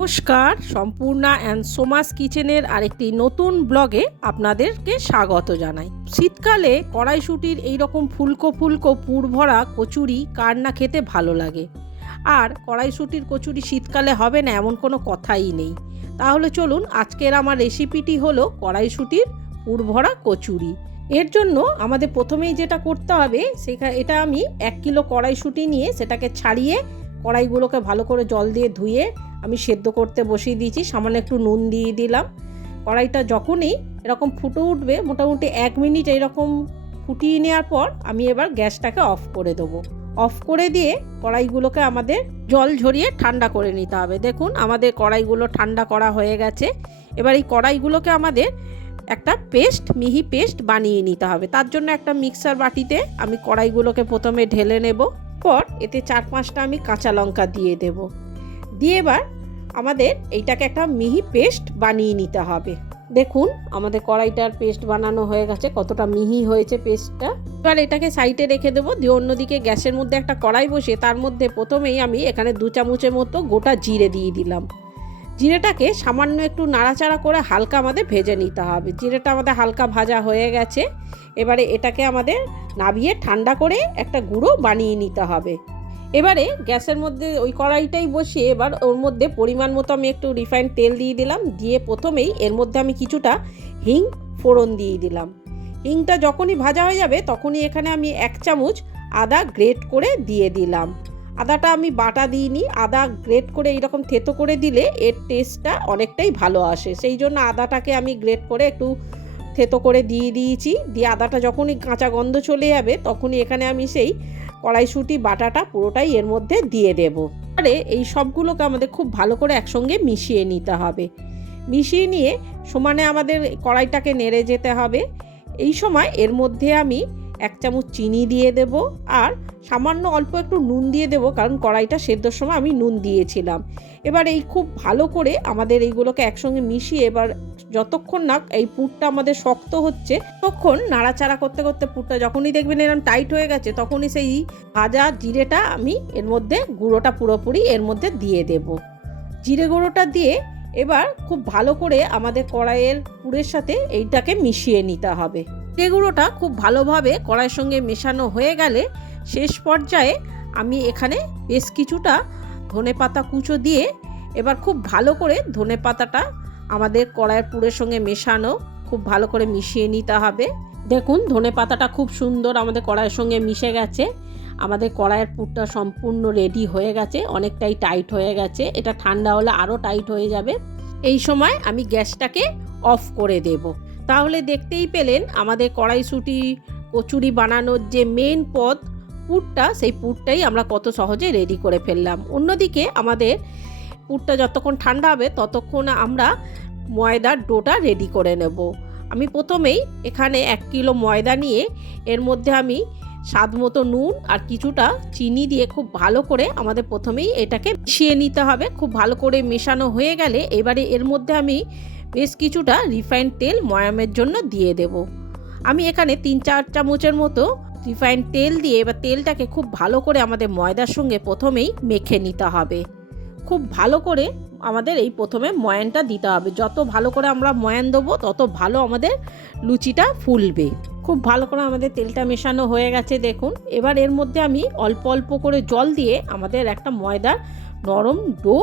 নমস্কার, সম্পূর্ণা অ্যান্ড সোমাস কিচেনের আরেকটি নতুন ব্লগে আপনাদেরকে স্বাগত জানাই। শীতকালে কড়াইশুঁটির এইরকম ফুলকো ফুলকো পুর ভরা কচুরি কার না খেতে ভালো লাগে। আর কড়াইশুঁটির কচুরি শীতকালে হবে না এমন কোনো কথাই নেই। তাহলে চলুন, আজকের আমার রেসিপিটি হলো কড়াইশুঁটির পুর ভরা কচুরি। এর জন্য আমাদের প্রথমেই যেটা করতে হবে, এটা আমি 1 কিলো কড়াইশুঁটি নিয়ে সেটাকে ছাড়িয়ে কড়াইগুলোকে ভালো করে জল দিয়ে ধুয়ে আমি সেদ্ধ করতে বসিয়ে দিয়েছি। সামান্য একটু নুন দিয়ে দিলাম। কড়াইটা যখনই এরকম ফুটে উঠবে, মোটামুটি 1 মিনিট এরকম ফুটিয়ে নেওয়ার পর আমি এবার গ্যাসটাকে অফ করে দেবো। অফ করে দিয়ে কড়াইগুলোকে আমাদের জল ঝরিয়ে ঠান্ডা করে নিতে হবে। দেখুন, আমাদের কড়াইগুলো ঠান্ডা করা হয়ে গেছে। এবার এই কড়াইগুলোকে আমাদের একটা মিহি পেস্ট বানিয়ে নিতে হবে। তার জন্য একটা মিক্সার বাটিতে আমি কড়াইগুলোকে প্রথমে ঢেলে নেব। পর এতে 4-5টা আমি কাঁচা লঙ্কা দিয়ে দেব। দিয়ে এবার আমাদের এইটাকে একটা মিহি পেস্ট বানিয়ে নিতে হবে। দেখুন, আমাদের কড়াইটার পেস্ট বানানো হয়ে গেছে, কতটা মিহি হয়েছে পেস্টটা। এবার এটাকে সাইডে রেখে দেবো। দিয়ে অন্যদিকে গ্যাসের মধ্যে একটা কড়াই বসিয়ে তার মধ্যে প্রথমেই আমি এখানে 2 চামচের মতো গোটা জিরে দিয়ে দিলাম। জিরেটাকে সামান্য একটু নাড়াচাড়া করে হালকা আমাদের ভেজে নিতে হবে। জিরেটা আমাদের হালকা ভাজা হয়ে গেছে। এবারে এটাকে আমাদের নাবিয়ে ঠান্ডা করে একটা গুঁড়ো বানিয়ে নিতে হবে। এবারে গ্যাসের মধ্যে ওই কড়াইটাই বসিয়ে এবার ওর মধ্যে পরিমাণ মতো আমি একটু রিফাইন্ড তেল দিয়ে দিলাম। দিয়ে প্রথমেই এর মধ্যে আমি কিছুটা হিং ফোড়ন দিয়ে দিলাম। হিংটা যখনই ভাজা হয়ে যাবে তখনই এখানে আমি 1 চামচ আদা গ্রেট করে দিয়ে দিলাম। আদাটা আমি বাটা দিইনি, আদা গ্রেট করে এইরকম থেতো করে দিলে এর টেস্টটা অনেকটাই ভালো আসে। সেই জন্য আদাটাকে আমি গ্রেট করে একটু থেতো করে দিয়ে দিয়েছি। দিয়ে আদাটা যখনই কাঁচা গন্ধ চলে যাবে তখনই এখানে আমি সেই কড়াইশুঁটি বাটাটা পুরোটাই এর মধ্যে দিয়ে দেব। আরে এই সবগুলোকে আমাদের খুব ভালো করে একসঙ্গে মিশিয়ে নিতে হবে। মিশিয়ে নিয়ে সমানে আমাদের কড়াইটাকে নেড়ে যেতে হবে। এই সময় এর মধ্যে আমি 1 চামচ চিনি দিয়ে দেব আর সামান্য অল্প একটু নুন দিয়ে দেব, কারণ কড়াইটা সেদ্ধর সময় আমি নুন দিয়েছিলাম। এবার এই খুব ভালো করে আমাদের এইগুলোকে একসঙ্গে মিশিয়ে এবার যতক্ষণ না এই পুরটা আমাদের শক্ত হচ্ছে ততক্ষণ নাড়াচাড়া করতে করতে পুরটা যখনই দেখবেন এরকম টাইট হয়ে গেছে তখনই সেই ভাজা জিরেটা আমি এর মধ্যে গুঁড়োটা পুরোপুরি এর মধ্যে দিয়ে দেব। জিরে গুঁড়োটা দিয়ে এবার খুব ভালো করে আমাদের কড়াইয়ের পুরের সাথে এইটাকে মিশিয়ে নিতে হবে। জিরে গুঁড়োটা খুব ভালোভাবে কড়াইয়ের সঙ্গে মেশানো হয়ে গেলে শেষ পর্যায়ে আমি এখানে বেশ কিছুটা ধনেপাতা কুচো দিয়ে এবার খুব ভালো করে ধনেপাতাটা আমাদের কড়াইয়ের পুরের সঙ্গে মেশানো খুব ভালো করে মিশিয়ে নিতে হবে। দেখুন, ধনেপাতাটা খুব সুন্দর আমাদের কড়াইয়ের সঙ্গে মিশে গেছে। আমাদের কড়াইয়ের পুরটা সম্পূর্ণ রেডি হয়ে গেছে, অনেকটাই টাইট হয়ে গেছে। এটা ঠান্ডা হলে আরও টাইট হয়ে যাবে। এই সময় আমি গ্যাসটাকে অফ করে দেব। তাহলে দেখতেই পেলেন আমাদের কড়াইশুঁটি কচুরি বানানোর যে মেন পদ পুরটা, সেই পুরটাই আমরা কত সহজে রেডি করে ফেললাম। অন্যদিকে আমাদের পুরটা যতক্ষণ ঠান্ডা হবে ততক্ষণ আমরা ময়দার ডোটা রেডি করে নেব। আমি প্রথমেই এখানে 1 কিলো ময়দা নিয়ে এর মধ্যে আমি স্বাদ মতো নুন আর কিছুটা চিনি দিয়ে খুব ভালো করে আমাদের প্রথমেই এটাকে মিশিয়ে নিতে হবে। খুব ভালো করে মেশানো হয়ে গেলে এবারে এর মধ্যে আমি বেশ কিছুটা রিফাইন্ড তেল ময়ামের জন্য দিয়ে দেব। আমি এখানে 3-4 চামচের মতো রিফাইন্ড তেল দিয়ে এবার তেলটাকে খুব ভালো করে আমাদের ময়দার সঙ্গে প্রথমেই মেখে নিতে হবে। খুব ভালো করে আমাদের এই প্রথমে ময়ানটা দিতে হবে। যত ভালো করে আমরা ময়ান দেবো তত ভালো আমাদের লুচিটা ফুলবে। খুব ভালো করে আমাদের তেলটা মেশানো হয়ে গেছে দেখুন। এবার এর মধ্যে আমি অল্প অল্প করে জল দিয়ে আমাদের একটা ময়দার নরম ডো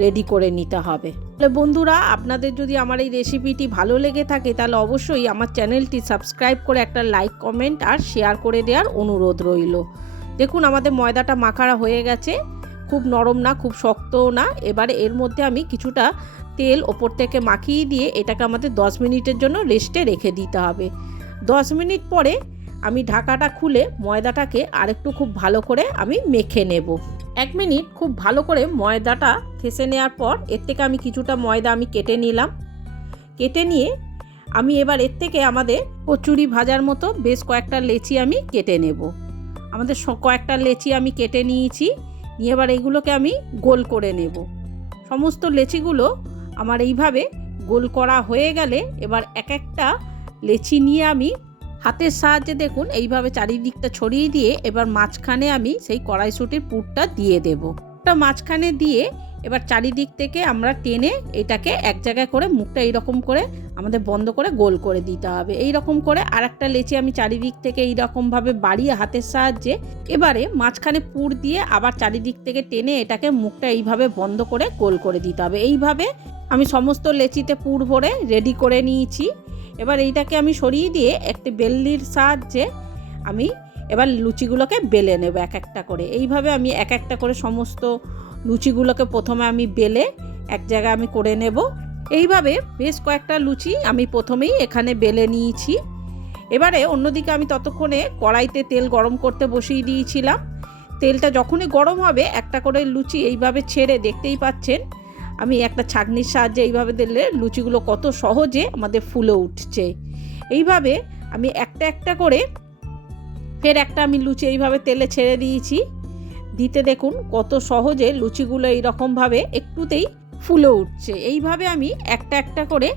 রেডি করে নিতে হবে। তাহলে বন্ধুরা, আপনাদের যদি আমার এই রেসিপিটি ভালো লেগে থাকে তাহলে অবশ্যই আমার চ্যানেলটি সাবস্ক্রাইব করে একটা লাইক, কমেন্ট আর শেয়ার করে দেওয়ার অনুরোধ রইল। দেখুন, আমাদের ময়দাটা মাখা হয়ে গেছে, খুব নরম না খুব শক্তও না। এবারে এর মধ্যে আমি কিছুটা তেল ওপর থেকে মাখিয়ে দিয়ে এটাকে আমাদের 10 মিনিটের জন্য রেস্টে রেখে দিতে হবে। 10 মিনিট পরে আমি ঢাকাটা খুলে ময়দাটাকে আরেকটু খুব ভালো করে আমি মেখে নেব। 1 মিনিট খুব ভালো করে ময়দাটা ঠেসে নেওয়ার পর এর থেকে আমি কিছুটা ময়দা আমি কেটে নিলাম। কেটে নিয়ে আমি এবার এর থেকে আমাদের কচুরি ভাজার মতো বেশ কয়েকটা লেচি আমি কেটে নেব। আমাদের কয়েকটা লেচি আমি কেটে নিয়েছি। নিয়ে এবার এইগুলোকে আমি গোল করে নেব। সমস্ত লেচিগুলো আমার এইভাবে গোল করা হয়ে গেলে এবার এক একটা লেচি নিয়ে আমি হাতের সাহায্যে দেখুন এইভাবে চারিদিকটা ছড়িয়ে দিয়ে এবার মাঝখানে আমি সেই কড়াইশুঁটির পুরটা দিয়ে দেব। ওটা মাঝখানে দিয়ে এবার চারিদিক থেকে আমরা টেনে এটাকে এক জায়গায় করে মুখটা এইরকম করে আমাদের বন্ধ করে গোল করে দিতে হবে। এই রকম করে আরেকটা লেচি আমি চারিদিক থেকে এইরকমভাবে বাড়িয়ে হাতের সাহায্যে এবারে মাঝখানে পুর দিয়ে আবার চারিদিক থেকে টেনে এটাকে মুখটা এইভাবে বন্ধ করে গোল করে দিতে হবে। এইভাবে আমি সমস্ত লেচিতে পুর ভরে রেডি করে নিয়েছি। এবার এইটাকে আমি সরিয়ে দিয়ে একটি বেলনির সাহায্যে আমি এবার লুচিগুলোকে বেলে নেব এক একটা করে। এইভাবে আমি এক একটা করে সমস্ত লুচিগুলোকে প্রথমে আমি বেলে এক জায়গায় আমি করে নেব। এইভাবে বেশ কয়েকটা লুচি আমি প্রথমেই এখানে বেলে নিয়েছি। এবারে অন্যদিকে আমি ততক্ষণে কড়াইতে তেল গরম করতে বসিয়ে দিয়েছিলাম। তেলটা যখনই গরম হবে একটা করে লুচি এইভাবে ছেড়ে, দেখতেই পাচ্ছেন আমি একটা ছাঁকনির সাহায্যে এইভাবে দিলে লুচিগুলো কত সহজে আমাদের ফুলে উঠছে। এইভাবে আমি একটা একটা করে ফের একটা আমি লুচি এইভাবে তেলে ছেড়ে দিয়েছি। দিতে দেখুন কত সহজে লুচিগুলো এইরকমভাবে একটুতেই ফুলে উঠছে। এইভাবে আমি একটা একটা করে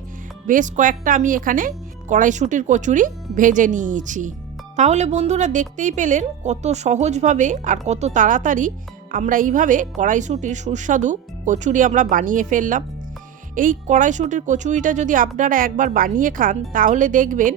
বেশ কয়েকটা আমি এখানে কড়াইশুঁটির কচুরি ভেজে নিয়েছি। তাহলে বন্ধুরা দেখতেই পেলেন কত সহজভাবে আর কত তাড়াতাড়ি আমরা এইভাবে কড়াইশুঁটির সুস্বাদু কচুরি আমরা বানিয়ে ফেললাম। এই কড়াইশুঁটির কচুরিটা যদি আপনারা একবার বানিয়ে খান তাহলে দেখবেন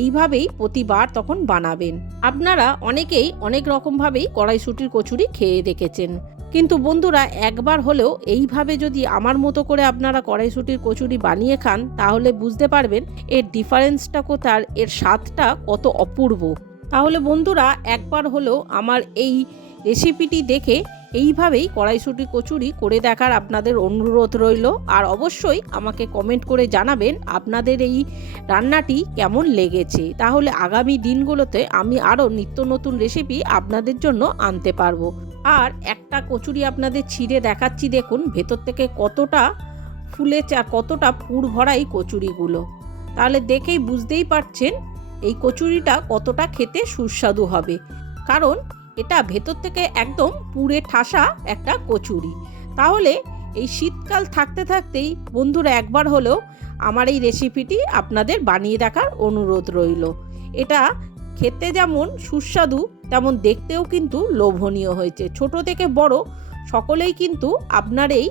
এইভাবেই প্রতিবার তখন বানাবেন। আপনারা অনেকেই অনেক রকমভাবেই কড়াইশুঁটির কচুরি খেয়ে দেখেছেন, কিন্তু বন্ধুরা একবার হলেও এইভাবে যদি আমার মতো করে আপনারা কড়াইশুঁটির কচুরি বানিয়ে খান তাহলে বুঝতে পারবেন এর ডিফারেন্সটা কোথায়, এর স্বাদটা কত অপূর্ব। তাহলে বন্ধুরা একবার হলেও আমার এই রেসিপিটি দেখে এইভাবেই কড়াইশুঁটি কচুরি করে দেখার আপনাদের অনুরোধ রইল। আর অবশ্যই আমাকে কমেন্ট করে জানাবেন আপনাদের এই রান্নাটি কেমন লেগেছে। তাহলে আগামী দিনগুলোতে আমি আরও নিত্য নতুন রেসিপি আপনাদের জন্য আনতে পারবো। আর একটা কচুরি আপনাদের ছিঁড়ে দেখাচ্ছি, দেখুন ভেতর থেকে কতটা ফুলেছে আর কতটা পুর ভরা এই কচুরিগুলো। তাহলে দেখেই বুঝতেই পারছেন এই কচুরিটা কতটা খেতে সুস্বাদু হবে, কারণ এটা ভেতর থেকে একদম পুরে ঠাসা একটা কচুরি। তাহলে এই শীতকাল থাকতে থাকতেই বন্ধুরা একবার হলেও আমার এই রেসিপিটি আপনাদের বানিয়ে দেখার অনুরোধ রইল। এটা খেতে যেমন সুস্বাদু তেমন দেখতেও কিন্তু লোভনীয় হয়েছে। ছোট থেকে বড় সকলেই কিন্তু আপনার এই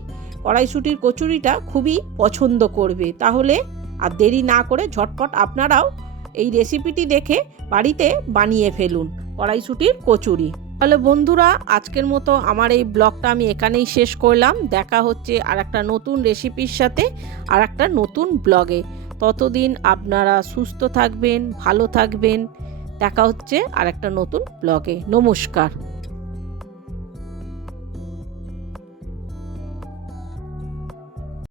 কড়াইশুঁটির কচুরিটা খুবই পছন্দ করবে। তাহলে আর দেরি না করে ঝটপট আপনারাও এই রেসিপিটি দেখে বাড়িতে বানিয়ে ফেলুন কড়াইশুঁটির কচুরি। তাহলে বন্ধুরা আজকের মতো আমার এই ব্লগটা আমি এখানেই শেষ করলাম। দেখা হচ্ছে আর একটা নতুন রেসিপির সাথে আর একটা নতুন ব্লগে। ততদিন আপনারা সুস্থ থাকবেন, ভালো থাকবেন। দেখা হচ্ছে আর একটা নতুন ব্লগে। নমস্কার।